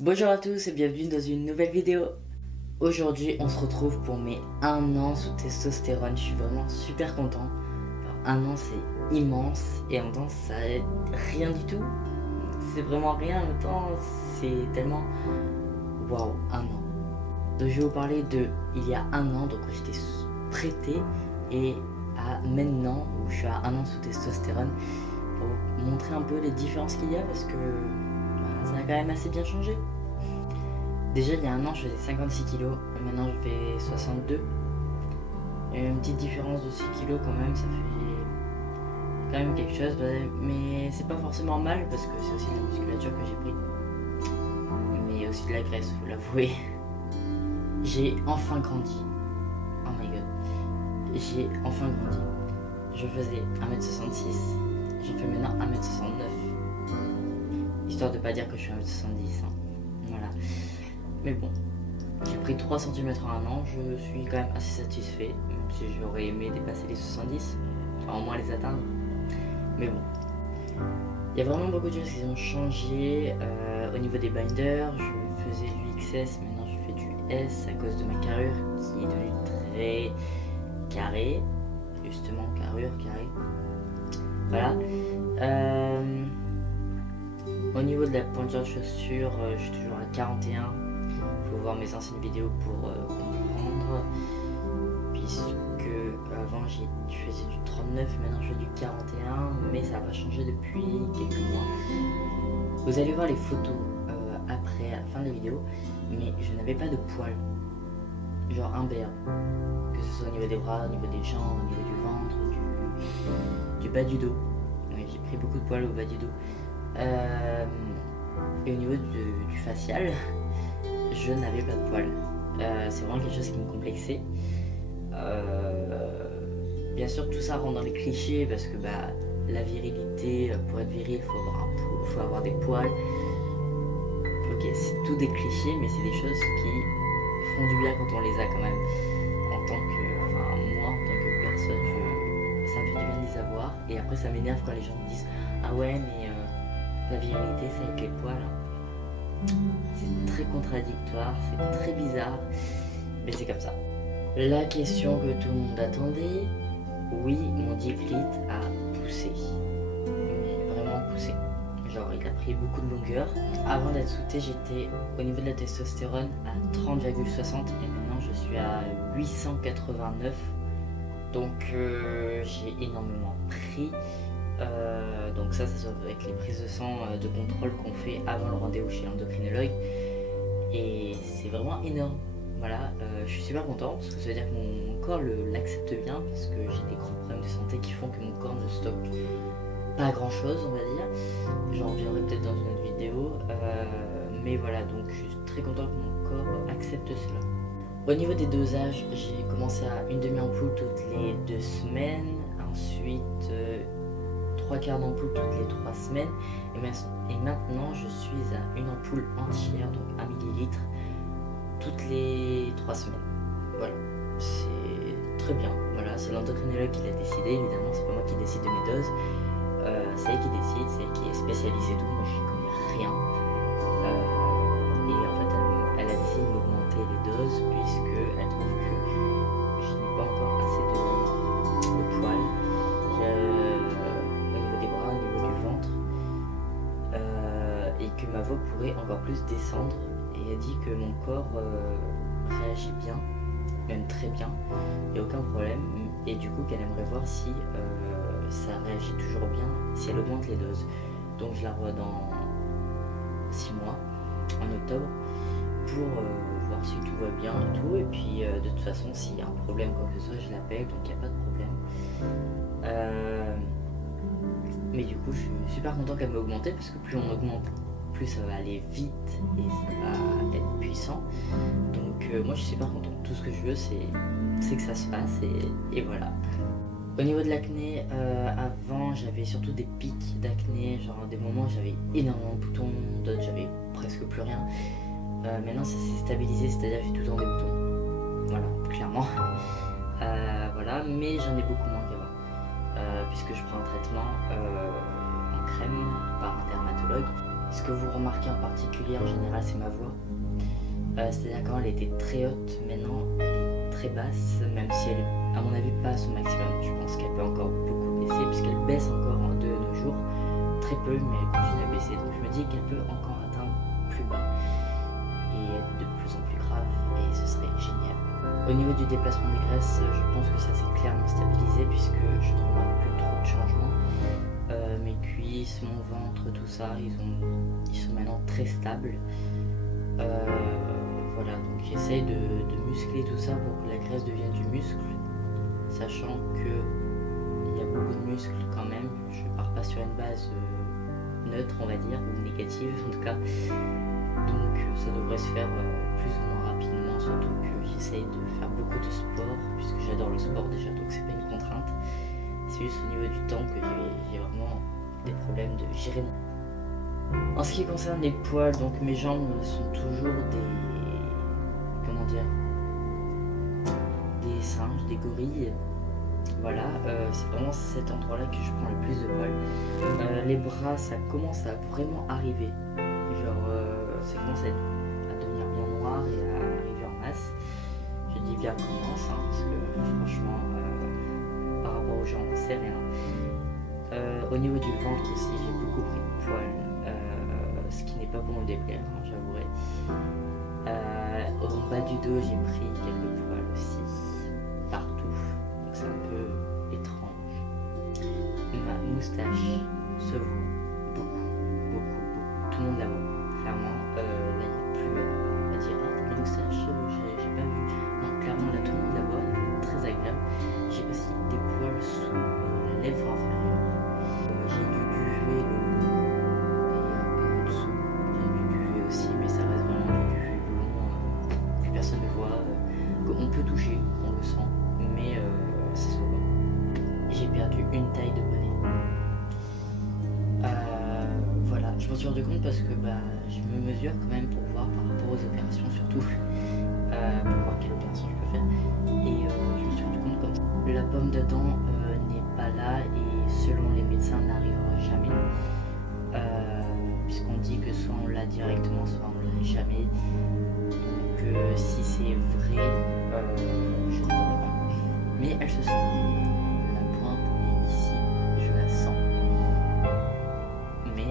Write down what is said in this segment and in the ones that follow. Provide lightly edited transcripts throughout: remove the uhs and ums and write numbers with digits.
Bonjour à tous et bienvenue dans une nouvelle vidéo. Aujourd'hui on se retrouve pour mes 1 an sous testostérone. Je suis vraiment super content. Alors, 1 an c'est immense et en même temps ça aide rien du tout. C'est vraiment rien, en même temps c'est tellement waouh, 1 an. Donc je vais vous parler de il y a 1 an, donc quand j'étais traité, et à maintenant où je suis à 1 an sous testostérone, pour vous montrer un peu les différences qu'il y a parce que ça a quand même assez bien changé. Déjà il y a 1 an je faisais 56 kilos, maintenant je fais 62. Il y a une petite différence de 6 kilos quand même, ça fait quand même quelque chose, mais c'est pas forcément mal parce que c'est aussi de la musculature que j'ai pris. Mais aussi de la graisse, faut l'avouer. J'ai enfin grandi. Oh my god. J'ai enfin grandi. Je faisais 1m66, j'en fais maintenant 1m69. Histoire de pas dire que je suis 1m70. Voilà. Mais bon, j'ai pris 3 cm en 1 an, je suis quand même assez satisfait, même si j'aurais aimé dépasser les 70, enfin au moins les atteindre. Mais bon, il y a vraiment beaucoup de choses qui ont changé. Au niveau des binders, je faisais du XS, maintenant je fais du S à cause de ma carrure qui est devenue très carrée. Justement, carrure, carré. Voilà. Au niveau de la pointure de chaussure, je suis toujours à 41. Il faut voir mes anciennes vidéos pour comprendre. Puisque avant je faisais du 39, maintenant je fais du 41, mais ça n'a pas changé depuis quelques mois. Vous allez voir les photos après, à la fin de la vidéo, mais je n'avais pas de poils. Genre un BR. Que ce soit au niveau des bras, au niveau des jambes, au niveau du ventre, du bas du dos. Ouais, j'ai pris beaucoup de poils au bas du dos. Et au niveau du facial, je n'avais pas de poils. C'est vraiment quelque chose qui me complexait. Bien sûr, tout ça rentre dans les clichés parce que la virilité, pour être viril, il faut avoir des poils. Ok, c'est tout des clichés, mais c'est des choses qui font du bien quand on les a quand même. Moi, en tant que personne, ça me fait du bien de les avoir. Et après, ça m'énerve quand les gens me disent ah ouais, mais la virilité, c'est avec les poils. C'est très contradictoire, c'est très bizarre, mais c'est comme ça. La question que tout le monde attendait, oui, mon diglite a poussé, mais vraiment poussé. Genre, il a pris beaucoup de longueur. Avant d'être souté, j'étais au niveau de la testostérone à 30,60 et maintenant je suis à 889. Donc, j'ai énormément pris. Donc ça se voit avec les prises de sang de contrôle qu'on fait avant le rendez-vous chez l'endocrinologue. Et c'est vraiment énorme. Voilà, je suis super content parce que ça veut dire que mon corps l'accepte bien parce que j'ai des gros problèmes de santé qui font que mon corps ne stocke pas grand chose, on va dire. J'en reviendrai peut-être dans une autre vidéo. Mais voilà, donc je suis très content que mon corps accepte cela. Au niveau des dosages, j'ai commencé à une demi-ampoule toutes les 2 semaines. Ensuite, 3/4 d'ampoule toutes les 3 semaines. Et maintenant, je suis à une ampoule entière, donc 1 millilitre, toutes les 3 semaines. Voilà, c'est très bien. Voilà, c'est l'endocrinologue qui l'a décidé, évidemment, c'est pas moi qui décide de mes doses. C'est elle qui décide, c'est elle qui est spécialisée tout. Moi, je connais rien. Et en fait, elle a décidé de m'augmenter les doses puisqu'elle trouve que je n'ai pas encore assez de poils. Au niveau des bras, au niveau du ventre, et que ma voix pourrait encore plus descendre. Et elle dit que mon corps réagit bien, même très bien, il n'y a aucun problème. Et du coup qu'elle aimerait voir si ça réagit toujours bien, si elle augmente les doses. Donc je la revois dans 6 mois, en octobre, pour voir si tout va bien et tout. Et puis de toute façon, s'il y a un problème, quoi que ce soit, je l'appelle, donc il n'y a pas de problème. Mais du coup, je suis super content qu'elle m'ait augmenté parce que plus on augmente, plus ça va aller vite et ça va être puissant. Donc moi, je suis super content. Tout ce que je veux, c'est que ça se passe et voilà. Au niveau de l'acné, avant j'avais surtout des pics d'acné, genre des moments où j'avais énormément de boutons, d'autres j'avais presque plus rien. Maintenant ça s'est stabilisé, c'est-à-dire j'ai tout le temps des boutons. Voilà, clairement. Voilà, mais j'en ai beaucoup moins qu'avant. Puisque je prends un traitement en crème par un dermatologue. Ce que vous remarquez en particulier en général, c'est ma voix. C'est-à-dire qu'avant elle était très haute, maintenant elle est très basse, même si elle est à mon avis pas à son maximum. Je pense qu'elle peut encore beaucoup baisser puisqu'elle baisse encore de nos jours, très peu, mais elle continue à baisser. Donc je me dis qu'elle peut encore atteindre plus bas et être de plus en plus grave, et ce serait génial. Au niveau du déplacement des graisses, je pense que ça s'est clairement stabilisé puisque je ne remarque plus trop de changements. Mes cuisses, mon ventre, tout ça, ils sont maintenant très stables. Voilà, donc j'essaye de muscler tout ça pour que la graisse devienne du muscle, sachant que il y a beaucoup de muscles quand même. Je pars pas sur une base neutre, on va dire, ou négative en tout cas. Donc ça devrait se faire plus ou moins rapidement, surtout que j'essaye de faire beaucoup de sport, puisque j'adore le sport déjà, donc c'est pas une contrainte. C'est juste au niveau du temps que j'ai vraiment des problèmes de gérer mon... En ce qui concerne les poils, donc mes jambes sont toujours des singes, des gorilles. Voilà, c'est vraiment cet endroit-là que je prends le plus de poils. Les bras, ça commence à vraiment arriver. Genre, ça commence à devenir bien noir et à arriver en masse. Je dis bien commence, parce que franchement, par rapport aux jambes, c'est rien. Au niveau du ventre aussi, j'ai beaucoup pris de poils, ce qui n'est pas pour me déplaire, j'avouerai. Au bas du dos, j'ai pris quelques poils aussi, partout, donc c'est un peu étrange. Ma moustache se voit beaucoup. Tout le monde la voit, clairement. Là, il n'y a plus à dire, ah, ta moustache, j'ai pas vu. Non, clairement, là, tout le monde la voit, très agréable. J'ai aussi des poils sous la lèvre inférieure. J'ai du duvet le long et en dessous. J'ai du duvet aussi, mais ça reste vraiment du duvet long que personne ne voit. On peut toucher, on le sent, mais ça se voit pas. J'ai perdu une taille de bonnet. Voilà, je m'en suis rendu compte parce que je me mesure quand même pour voir par rapport aux opérations surtout, pour voir quelle opération je peux faire. Et je me suis rendu compte comme ça. La pomme d'Adam n'est pas là et selon les médecins n'arrivera jamais. Puisqu'on dit que soit on l'a directement, soit on ne l'a jamais. Donc si c'est vrai, je ne l'aurai pas. Mais elle se sent. La pointe est ici, je la sens. Mais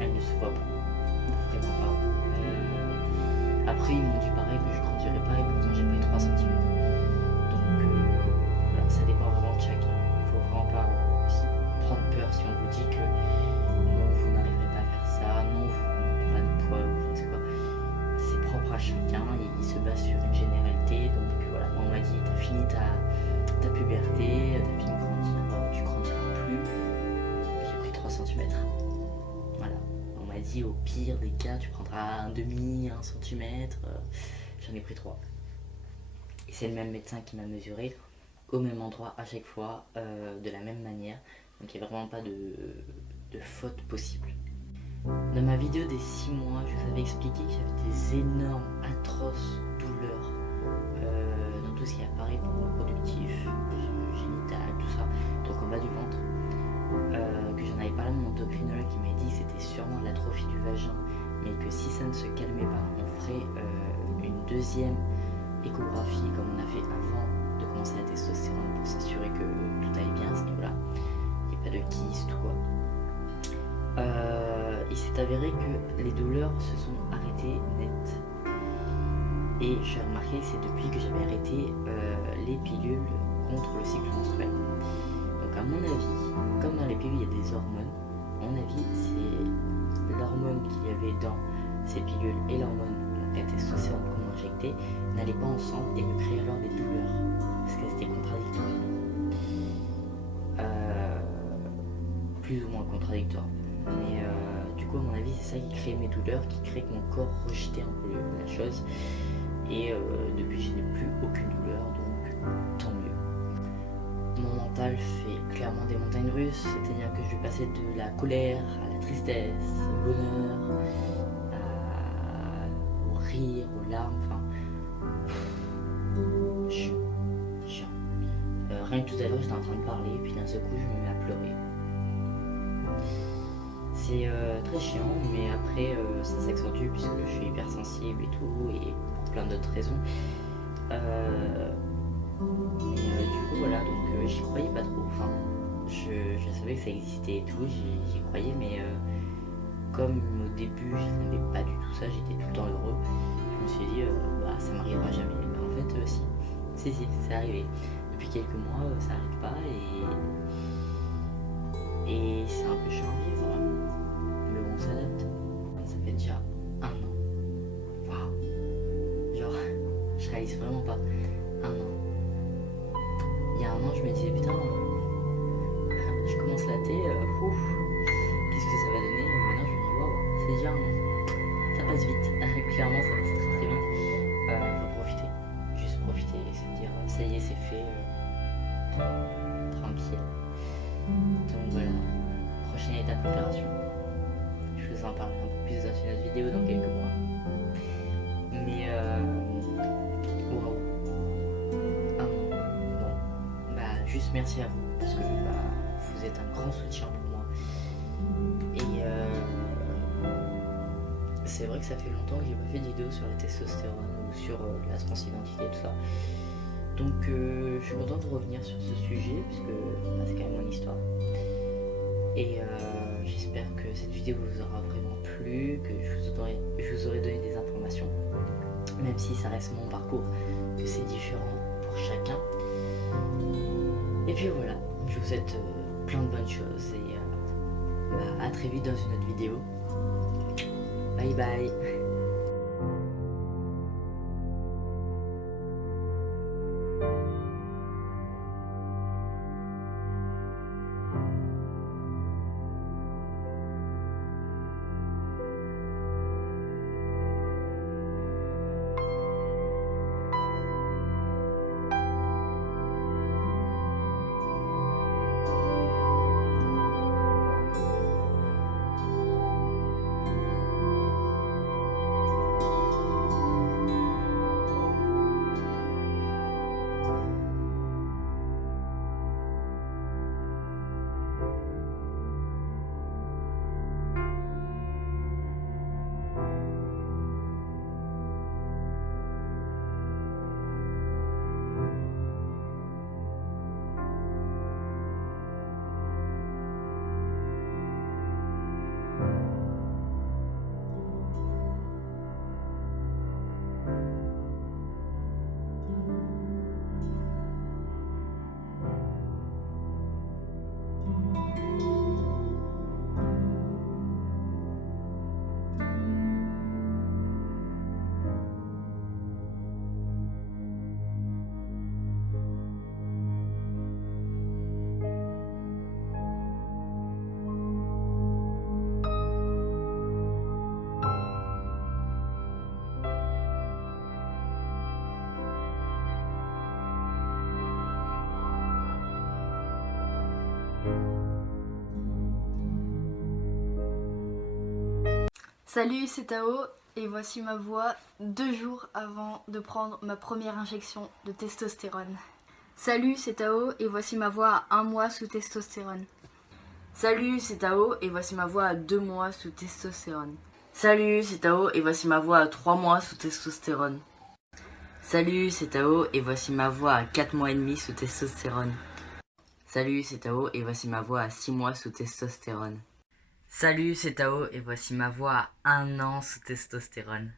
elle ne se voit pas. Vraiment pas. Après ils m'ont dit pareil que je grandirais pas et pourtant j'ai pris 3 cm. Donc voilà, ça dépend vraiment de chacun. Il faut vraiment pas prendre peur si on vous dit que non, vous n'arriverez pas à faire ça, non, vous n'avez pas de poids, je sais quoi. C'est propre à chacun et il se base sur une généralité. Donc voilà, on m'a dit t'as fini ta puberté, t'as fini de grandir, tu grandiras plus. J'ai pris 3 cm. Voilà, on m'a dit au pire des cas tu prendras un demi, 1 cm. J'en ai pris 3. Et c'est le même médecin qui m'a mesuré au même endroit à chaque fois, de la même manière. Donc il n'y a vraiment pas de faute possible. Dans ma vidéo des 6 mois, je vous avais expliqué que j'avais des énormes, atroces douleurs dans tout ce qui est appareil reproductif, génital, tout ça, donc en bas du ventre, que j'en avais parlé à mon endocrinologue qui m'a dit que c'était sûrement l'atrophie du vagin, mais que si ça ne se calmait pas, on ferait une deuxième échographie comme on a fait avant de commencer la testostérone pour s'assurer que tout aille bien à ce niveau-là, il n'y a pas de kyste ou quoi. Il s'est avéré que les douleurs se sont arrêtées net. Et j'ai remarqué que c'est depuis que j'avais arrêté les pilules contre le cycle menstruel. Donc à mon avis, comme dans les pilules il y a des hormones, à mon avis c'est l'hormone qu'il y avait dans ces pilules et l'hormone, donc la testostérone qu'on m'injectait, n'allaient pas ensemble et me créaient alors des douleurs. Parce qu'elles étaient contradictoires. Plus ou moins contradictoires. Mais du coup à mon avis c'est ça qui crée mes douleurs, qui crée que mon corps rejetait un peu la chose. Et depuis je n'ai plus aucune douleur, donc tant mieux. Mon mental fait clairement des montagnes russes, c'est-à-dire que je vais passer de la colère à la tristesse, au bonheur, au rire, aux larmes, enfin... chiant. Rien que tout à l'heure j'étais en train de parler et puis d'un seul coup je me mets à pleurer. C'est très chiant, mais après ça s'accentue puisque je suis hypersensible et tout, et pour plein d'autres raisons. Mais du coup voilà, donc j'y croyais pas trop. Enfin, je savais que ça existait et tout, j'y croyais, mais comme au début je n'aimais pas du tout ça, j'étais tout le temps heureux, je me suis dit bah ça m'arrivera jamais. Mais en fait si, c'est arrivé. Depuis quelques mois ça n'arrive pas, et c'est un peu chiant à vivre, mais bon, on s'adapte. Ça fait déjà 1 an. Waouh. Genre, je réalise vraiment pas. 1 an. Il y a 1 an, je me disais, putain, je commence la thé, ouf, qu'est-ce que ça va donner? Maintenant, je me dis, waouh, c'est déjà 1 an. Ça passe vite. Clairement, ça passe très très vite. Faut profiter. Juste profiter et se dire, ça y est, c'est fait. Tranquille. Donc voilà. Prochaine étape opération. Je vous en parlerai un peu plus dans une autre vidéo dans quelques mois. Mais waouh. Bon, bah juste merci à vous parce que bah, vous êtes un grand soutien pour moi. Et c'est vrai que ça fait longtemps que j'ai pas fait de vidéo sur la testostérone ou sur la transidentité et tout ça. Donc je suis content de revenir sur ce sujet puisque bah, c'est quand même mon histoire. Et j'espère que cette vidéo vous aura vraiment plu, que je vous aurai donné des informations, même si ça reste mon parcours, que c'est différent pour chacun. Et puis voilà, je vous souhaite plein de bonnes choses et à très vite dans une autre vidéo. Bye bye. Salut, c'est Tao et voici ma voix 2 jours avant de prendre ma première injection de testostérone. Salut, c'est Tao et voici ma voix à 1 mois sous testostérone. Salut, c'est Tao et voici ma voix à 2 mois sous testostérone. Salut, c'est Tao et voici ma voix à 3 mois sous testostérone. Salut, c'est Tao et voici ma voix à 4 mois et demi sous testostérone. Salut, c'est Tao et voici ma voix à 6 mois sous testostérone. Salut, c'est Tao et voici ma voix à 1 an sous testostérone.